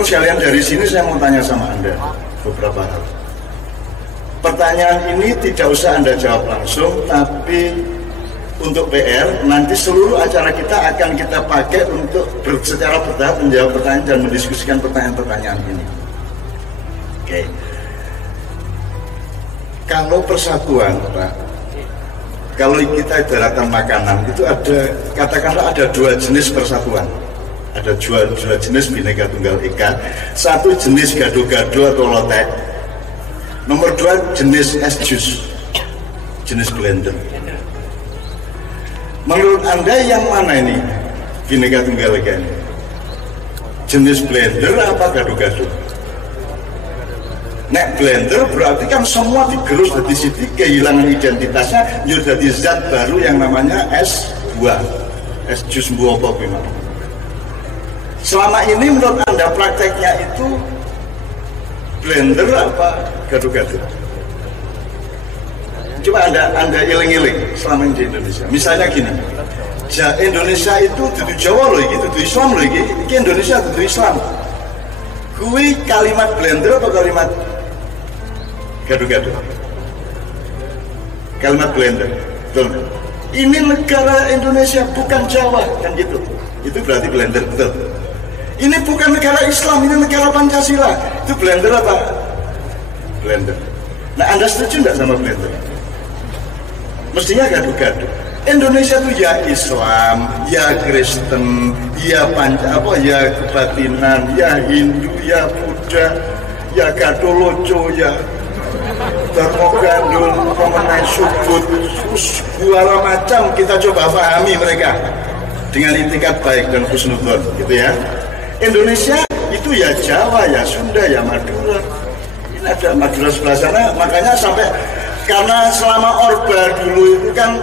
teman-teman sekalian, dari sini saya mau tanya sama Anda beberapa hal. Pertanyaan ini tidak usah Anda jawab langsung, tapi untuk PR, nanti seluruh acara kita akan kita pakai untuk secara bertahap menjawab pertanyaan dan mendiskusikan pertanyaan-pertanyaan ini. Oke. Kalau persatuan, Pak, kalau kita ibaratkan makanan, itu ada, katakanlah ada 2 jenis persatuan. Ada 2 jenis Bhinneka Tunggal Ika. Satu jenis gado-gado atau lotek. Nomor 2 jenis es jus, jenis blender. Menurut Anda yang mana ini Bhinneka Tunggal Ika ini? Jenis blender apa gado-gado? Nek blender berarti kan semua digerus dari situ, kehilangan identitasnya, jadi zat baru yang namanya es buah, es jus buah apa gimana? Selama ini menurut Anda prakteknya itu blender apa gado-gado? Coba Anda iling-iling selama ini di Indonesia. Misalnya gini, Indonesia itu dudu Jawa loh, gitu, dudu Islam loh, ini Indonesia dudu Islam. Kui kalimat blender apa kalimat gado-gado? Kalimat blender, betul. Ini negara Indonesia bukan Jawa, kan gitu. Itu berarti blender, betul. Ini bukan negara Islam, ini negara Pancasila. Itu blender apa? Blender. Nah, Anda setuju nggak sama blender? Mestinya gado-gado. Indonesia itu ya Islam, ya Kristen, ya ya kebatinan, ya Hindu, ya Buddha, ya Katoloco, ya Dharma Gandul, pemenang subut, segala macam kita coba pahami mereka dengan itikat baik dan husnudzon, gitu ya. Indonesia itu ya Jawa, ya Sunda, ya Madura. Ini ada Madura sebelah sana, makanya sampai karena selama Orba dulu itu kan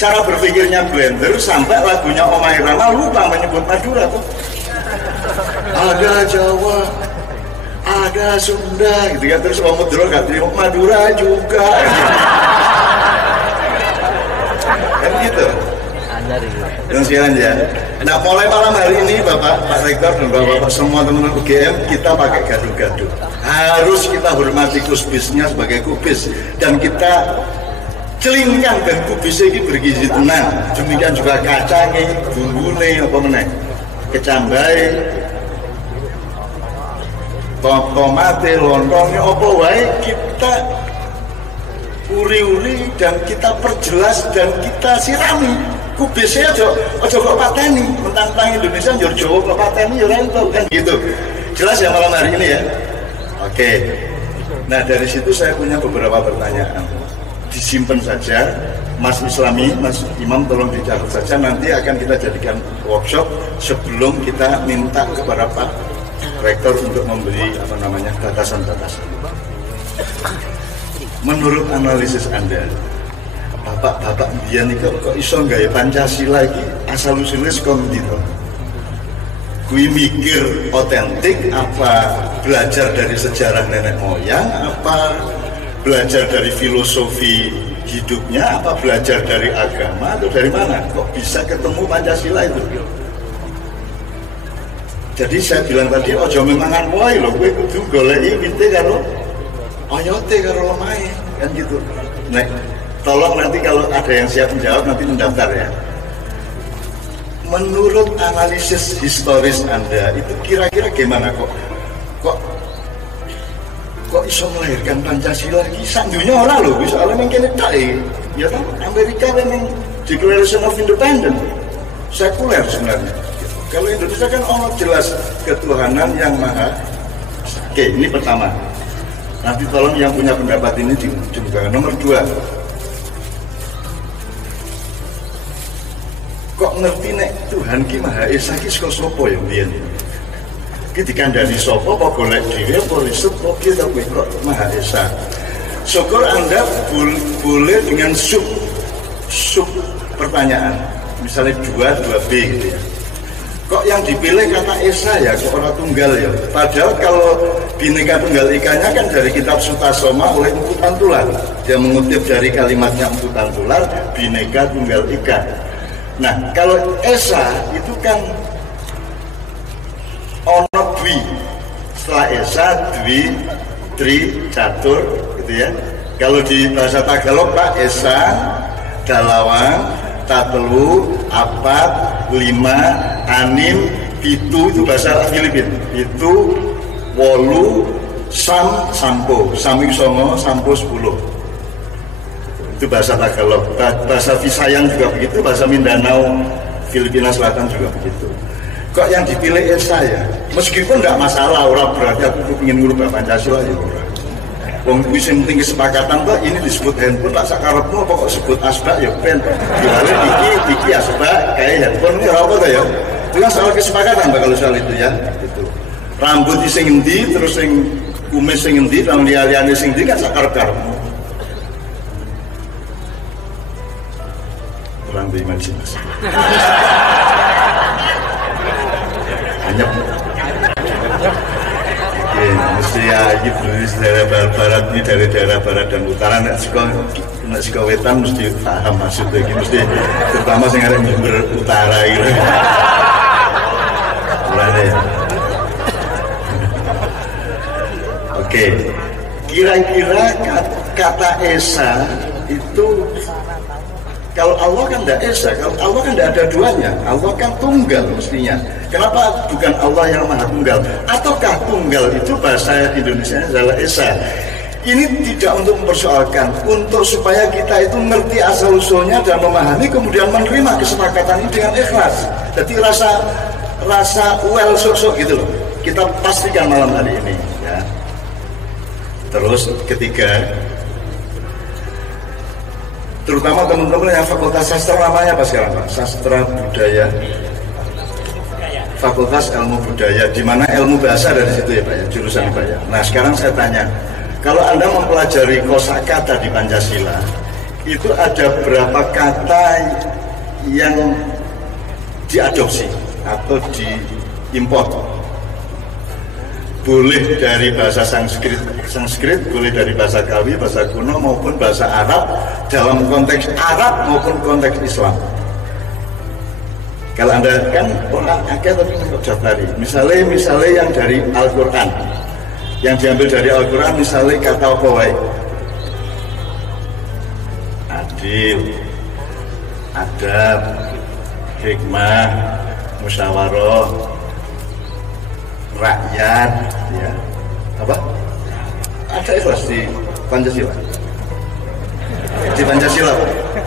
cara berpikirnya blender, sampai lagunya Omah Irama lupa menyebut Madura tuh. Ada Jawa, ada Sunda, gitu kan, terus Om Madura gak terima Madura juga. Kan gitu. Dan sekian ya. Nah, mulai malam hari ini Bapak, Pak Rektor dan Bapak-Bapak semua teman-teman UGM, kita pakai gado-gado. Harus kita hormati kubisnya sebagai kubis, dan kita celingkan dan kubisnya ini bergizi tenan. Demikian juga kacangnya, bumbune, apa meneh, kecambai, tomate, lontongnya, apa wae kita uri-uri dan kita perjelas dan kita sirami. Kubisnya aja kok pateni, mentang-mentang Indonesia njur Jawa kok pateni ya rento kan gitu. Jelas ya malam hari ini ya. Oke. Nah, dari situ saya punya beberapa pertanyaan. Disimpan saja, Mas Islami, Mas Imam tolong dicatat saja, nanti akan kita jadikan workshop sebelum kita minta kepada Pak Rektor untuk memberi batasan-batasan. Menurut analisis Anda, Bapak Bian itu kok iso nggak ya Pancasila ini asal usulnya sekondi toh? Kui mikir otentik, apa belajar dari sejarah nenek moyang, apa belajar dari filosofi hidupnya, apa belajar dari agama atau dari mana? Kok bisa ketemu Pancasila itu? Jadi saya bilang tadi, ojo memangan wae loh, gue kudu goleki wite karo oyote karo lemahe, kan gitu. Nah, tolong nanti kalau ada yang siap menjawab nanti mendaftar ya. Menurut analisis historis Anda itu kira-kira gimana kok iso melahirkan Pancasila lagi? Sandunya orang loh, soalnya mungkin tak ya kan Amerika memang Declaration of Independence sekuler sebenarnya. Kalau Indonesia kan jelas ketuhanan yang maha. Oke, ini pertama. Nanti tolong yang punya pendapat ini juga. Nomor 2, kok ngerti nek Tuhan ki Maha Esa ki saka sapa ya mbiyen? Ki dikandani sapa apa golek dhewe apa riset kok ki kok Maha Esa. Syukur Anda boleh dengan sub pertanyaan. Misalnya 2B gitu ya. Kok yang dipilih kata Esa ya, kok orang tunggal ya? Padahal kalau Bhinneka Tunggal Ika-nya kan dari kitab Sutasoma oleh Empu Tantular. Dia mengutip dari kalimatnya Empu Tantular, Bhinneka Tunggal Ika. Nah, kalau Esa itu kan ono dwi, setelah esa dwi, tri, catur gitu ya. Kalau di bahasa Tagalog Pak, esa, dalawang, tatelu, apat, lima, anim, pitu, itu bahasa Filipina. Itu wolu, sam, sampo, sami songo, sampo 10. Itu bahasa Tagalog. Bahasa Visayan juga begitu, bahasa Mindanao, Filipina Selatan juga begitu. Kok yang dipilih esa ya? Meskipun tidak masalah, orang berarti aku ingin ngubah Pancasila ya orang. Wong kuwi sing penting kesepakatan kok ini disebut handphone tak sakarepmu apa kok sebut asbak ya ben. Diwale iki asbak kayak handphone ini apa to ya? Itu kan soal kesepakatan Pak kalau soal itu ya. Itu. Rambut sing endi terus sing kumis sing endi lan liyane sing endi kan sakarep-karepmu. Kurang berimajinasi. Hanya mesti ya berdiri daerah barat ini dari daerah barat dan utara nak sika wetan mesti paham maksudnya ini mesti terutama sing arek Jember utara gitu. Mulane. Oke. Kira-kira kata esa itu kalau Allah kan tidak esa, kalau Allah kan tidak ada duanya, Allah kan tunggal mestinya. Kenapa bukan Allah yang maha tunggal? Ataukah tunggal itu bahasa Indonesia adalah esa? Ini tidak untuk mempersoalkan, untuk supaya kita itu ngerti asal usulnya dan memahami, kemudian menerima kesepakatan ini dengan ikhlas. Jadi rasa well sok-sok gitu loh. Kita pastikan malam hari ini. Ya. Terus ketiga, terutama teman-teman yang fakultas sastra namanya apa sekarang Pak? Sastra budaya, fakultas ilmu budaya, di mana ilmu bahasa ada di situ ya Pak ya, jurusan Pak ya. Nah sekarang saya tanya, kalau Anda mempelajari kosakata di Pancasila, itu ada berapa kata yang diadopsi atau diimport? Boleh dari bahasa Sanskrit, boleh dari bahasa Kawi, bahasa kuno maupun bahasa Arab, dalam konteks Arab maupun konteks Islam. Kalau Anda kan orang agak tapi untuk daftari. Misalnya yang dari Al-Quran, yang diambil dari Al-Quran, misalnya kata apa wae? Adil, adab, hikmah, musyawarah, rakyat, ya apa? Ada ikhlas di Pancasila.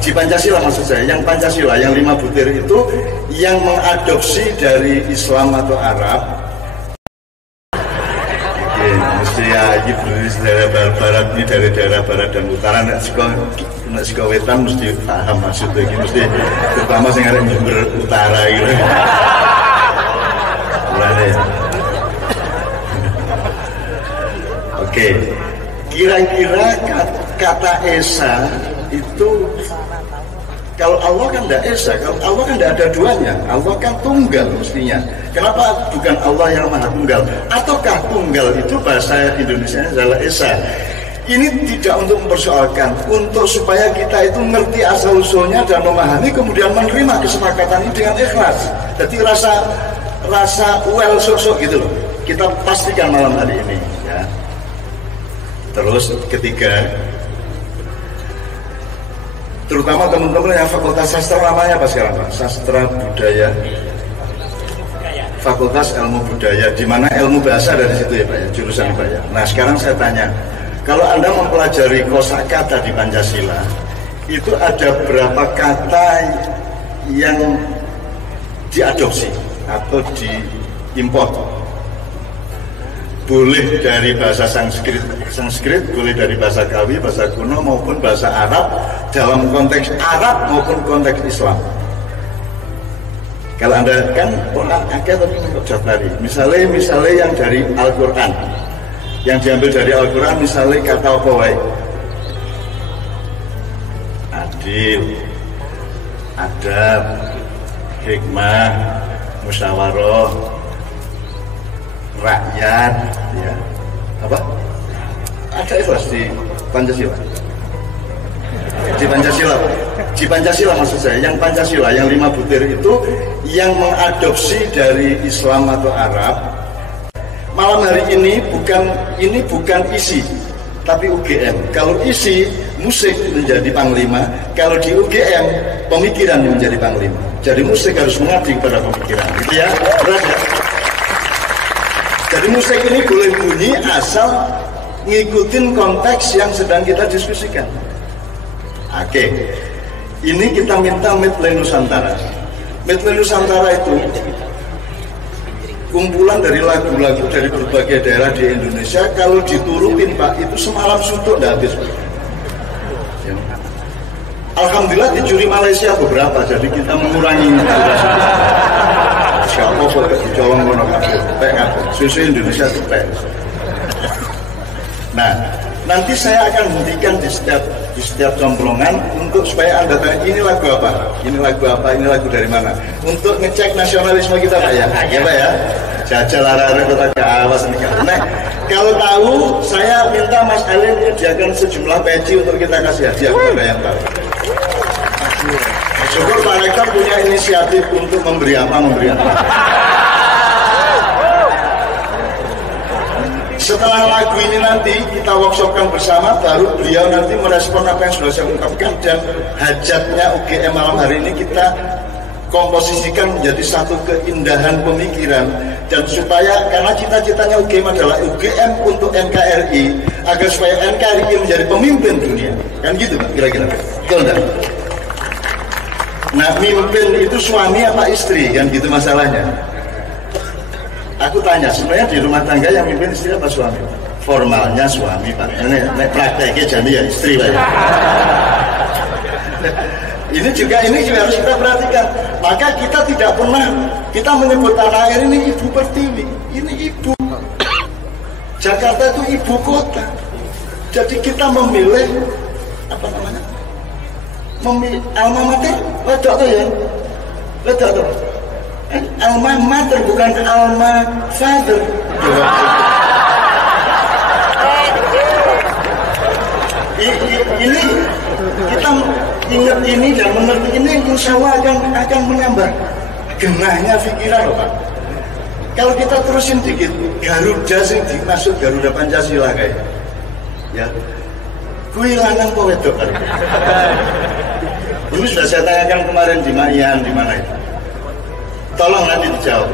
Di Pancasila maksud saya, yang Pancasila, yang 5 butir itu yang mengadopsi dari Islam atau Arab. Oke, mesti ya berdiri daerah barat ini dari daerah barat dan utara nak sika wetan mesti paham maksudnya ini mesti terutama sing arek Jember utara gitu. Mulane. Oke, kira-kira kata esa itu kalau Allah kan tidak esa, kalau Allah kan tidak ada duanya, Allah kan tunggal mestinya. Kenapa bukan Allah yang maha tunggal? Ataukah tunggal itu bahasa Indonesia adalah esa? Ini tidak untuk mempersoalkan, untuk supaya kita itu ngerti asal usulnya dan memahami, kemudian menerima kesepakatan ini dengan ikhlas. Jadi rasa well sok-sok gitu loh. Kita pastikan malam hari ini. Ya. Terus ketiga, terutama teman-teman yang fakultas sastra namanya apa sekarang Pak? Sastra budaya, fakultas ilmu budaya, di mana ilmu bahasa ada di situ ya Pak ya, jurusan Pak ya. Nah sekarang saya tanya, kalau Anda mempelajari kosakata di Pancasila, itu ada berapa kata yang diadopsi atau diimport? Boleh dari bahasa Sanskrit, boleh dari bahasa Kawi, bahasa kuno maupun bahasa Arab, dalam konteks Arab maupun konteks Islam. Kalau Anda kan orang agak tapi untuk daftari. Misalnya yang dari Al-Quran, yang diambil dari Al-Quran, misalnya kata apa wae? Adil, adab, hikmah, musyawarah, rakyat, ya apa? Ada ikhlas di Pancasila. Di Pancasila maksud saya, yang Pancasila, yang 5 butir itu yang mengadopsi dari Islam atau Arab. malam hari ini bukan isi, tapi UGM. Kalau isi musik menjadi panglima, kalau di UGM pemikiran menjadi panglima. Jadi musik harus mengabdi kepada pemikiran, gitu ya. Berat ya? Jadi musik ini boleh bunyi asal ngikutin konteks yang sedang kita diskusikan. Oke, ini kita minta Medley Nusantara. Medley Nusantara itu kumpulan dari lagu-lagu dari berbagai daerah di Indonesia. Kalau diturutin Pak, itu semalam suntuk nggak habis. Ya. Alhamdulillah dicuri Malaysia beberapa, jadi kita mengurangi siapa boleh dicolong susu Indonesia cepet. Nah, nanti saya akan hentikan di setiap comblongan untuk supaya Anda tanya ini lagu apa, ini lagu apa, ini lagu dari mana, untuk ngecek nasionalisme kita Pak ya. Ya Pak ya, jajal arah-arah kota ke awas nih. Nah, kalau tahu saya minta Mas Ali menyediakan sejumlah peci untuk kita kasih hadiah kepada yang tahu. Syukur Pak Rektor punya inisiatif untuk memberi apa. Setelah lagu ini nanti kita workshopkan bersama, baru beliau nanti merespon apa yang sudah saya ungkapkan, dan hajatnya UGM malam hari ini kita komposisikan menjadi satu keindahan pemikiran. Dan supaya, karena cita-citanya UGM adalah UGM untuk NKRI, agar supaya NKRI menjadi pemimpin dunia, kan gitu Pak kira-kira. Betul enggak? Nah, mimpin itu suami apa istri, kan gitu masalahnya. Aku tanya, sebenarnya di rumah tangga yang mimpin istri apa suami? Formalnya suami Pak, ini prakteknya jadi ya istri Pak. Ini juga harus kita perhatikan. Maka kita tidak pernah kita menyebut tanah air ini ibu pertiwi, ini ibu. Jakarta itu ibu kota. Jadi kita memilih apa namanya? Memilih alma mater, wedok tuh ya, wedok tuh. Alma mater bukan alma father. Ini kita ingat ini dan mengerti ini, insya Allah akan menambah genahnya pikiran loh Pak. Kalau kita terusin dikit, Garuda sing dimaksud Garuda Pancasila kayak, ya, kui lanang po wedok kan. Ini sudah saya tanyakan kemarin di Mayan, di mana itu. Tolong nanti dijawab.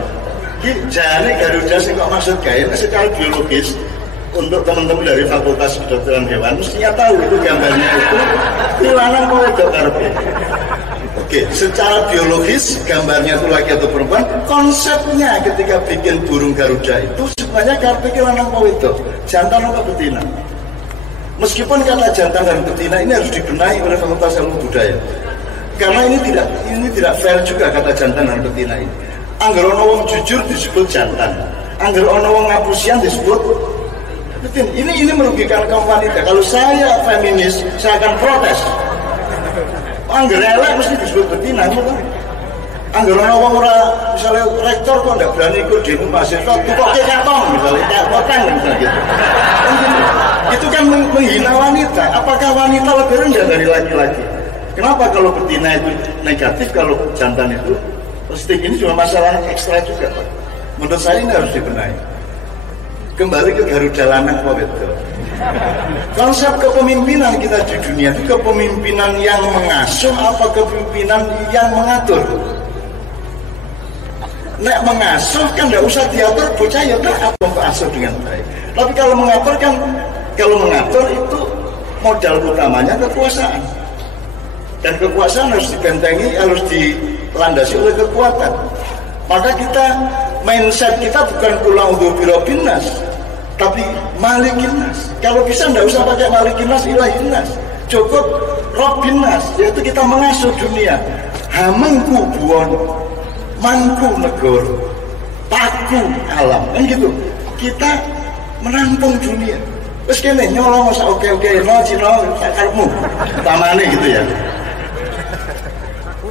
Jangan Garuda sih kok maksud gaya, secara biologis untuk teman-teman dari Fakultas Kedokteran Hewan mestinya tahu itu gambarnya itu lanang mau wedok karepe. Oke, secara biologis gambarnya itu laki atau perempuan. Konsepnya ketika bikin burung Garuda itu sebenarnya karepe lanang mau wedok, jantan atau betina. Meskipun kata jantan dan betina ini harus dibenahi oleh Fakultas Ilmu Budaya. Karena ini tidak fair juga kata jantan dan betina ini. Angger ono wong jujur disebut jantan, angger ono wong ngapusian disebut betina. Ini merugikan kaum wanita. Kalau saya feminis, saya akan protes. Angger elek mesti disebut betina, betul? Angger ono wong ora, misalnya rektor kok ndak berani ikut demo mahasiswa, tukoke katong misalnya, kayak potong misalnya gitu. Itu kan menghina wanita. Apakah wanita lebih rendah dari laki-laki? Kenapa kalau betina itu negatif, kalau jantan itu positif? Ini cuma masalah ekstra juga Pak. Menurut saya ini harus dibenahi. Kembali ke Garuda lanang Pak. Konsep kepemimpinan kita di dunia itu kepemimpinan yang mengasuh apa kepemimpinan yang mengatur? Nek mengasuh kan tidak usah diatur, bocah ya tak mengasuh dengan baik. Tapi kalau mengatur kan, kalau mengatur itu modal utamanya kekuasaan. Dan kekuasaan harus dibentengi, harus dilandasi oleh kekuatan. Maka kita, mindset kita bukan pulang untuk birobinas, tapi malikinas. Kalau bisa tidak usah pakai malikinas, ilahinas. Cukup robinas, yaitu kita mengasuh dunia. Hamengku buon, mangku negor, paku alam. Kan gitu. Kita menampung dunia. Terus kene nyolong masa oke no cino sakarmu. Utamane gitu ya.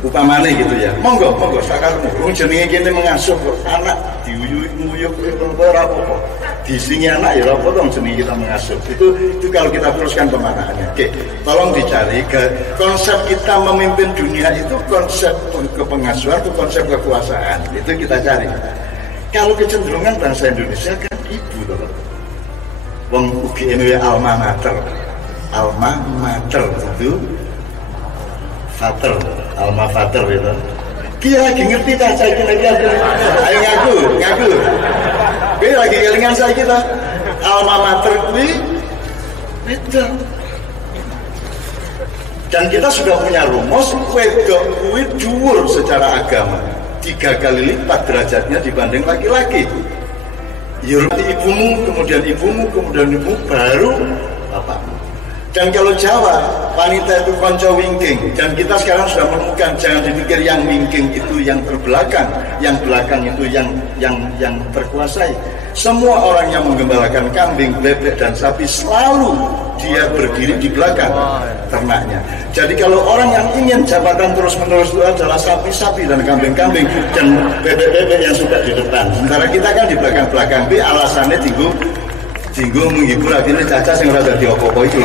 Upamane gitu ya. Monggo sakarmu. Wong jenenge kene mengasuh anak diuyuk-uyuk ora apa-apa. Disingi anak ya ora apa-apa jenenge kita mengasuh. Itu kalau kita teruskan pemaknaannya. Oke, tolong dicari konsep kita memimpin dunia itu konsep kepengasuhan atau konsep kekuasaan. Itu kita cari. Kalau kecenderungan bangsa Indonesia kan ibu toh. Wong UGM ya alma mater itu Fater, alma Fater itu. Dia lagi ngerti tak saya lagi ada. Ayo ngaku. Dia lagi kelingan saya kita. Alma mater kuwi beda. Dan kita sudah punya rumus wedok kuwi dhuwur secara agama. 3 kali lipat derajatnya dibanding laki-laki. Yurti ibumu, kemudian ibumu, baru bapakmu. Dan kalau Jawa, wanita itu konco wingking. Dan kita sekarang sudah menemukan, jangan dipikir yang wingking itu yang terbelakang, yang belakang itu yang terkuasai. Semua orang yang menggembalakan kambing, bebek, dan sapi selalu dia berdiri di belakang ternaknya. Jadi kalau orang yang ingin jabatan terus-menerus itu adalah sapi-sapi dan kambing-kambing dan bebek-bebek yang sudah di depan. Sementara kita kan di belakang-belakang, alasannya tinggu menghibur akhirnya caca yang rada di opo-opo itu.